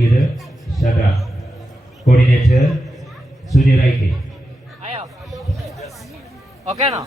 നൽകിയത് ശാഖ കോർഡിനേറ്റർ സുനിറൈ കെ ആയോ ഓക്കെ ആണോ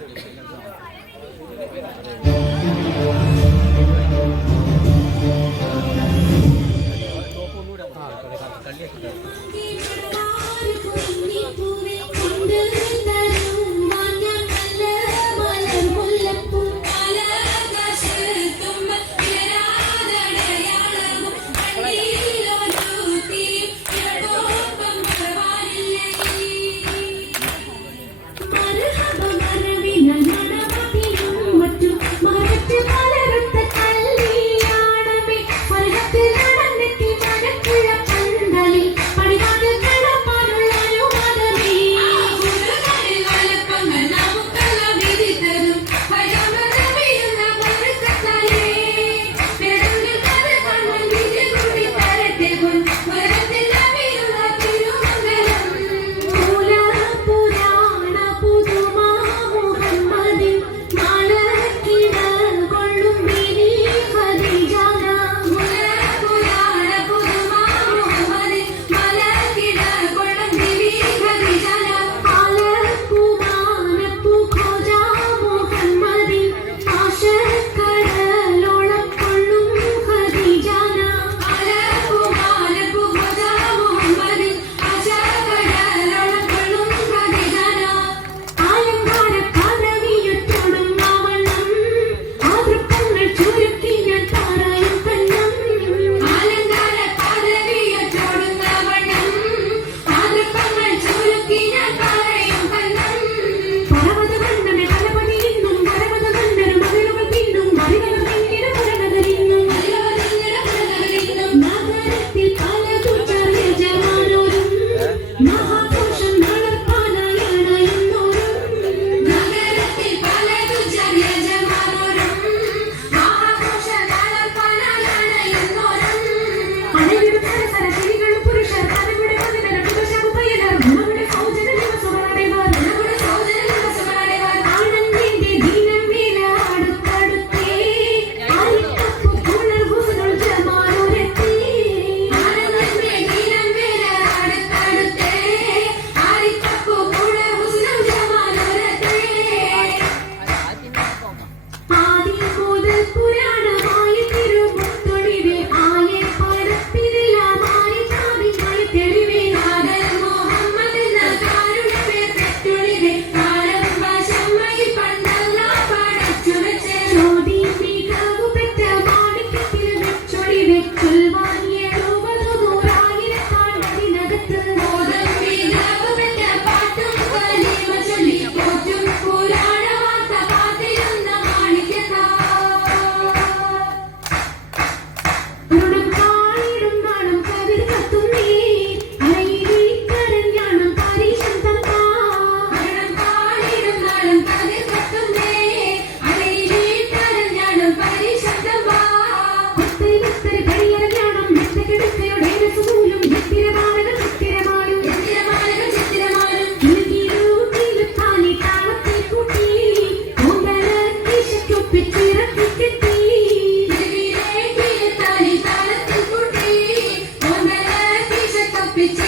під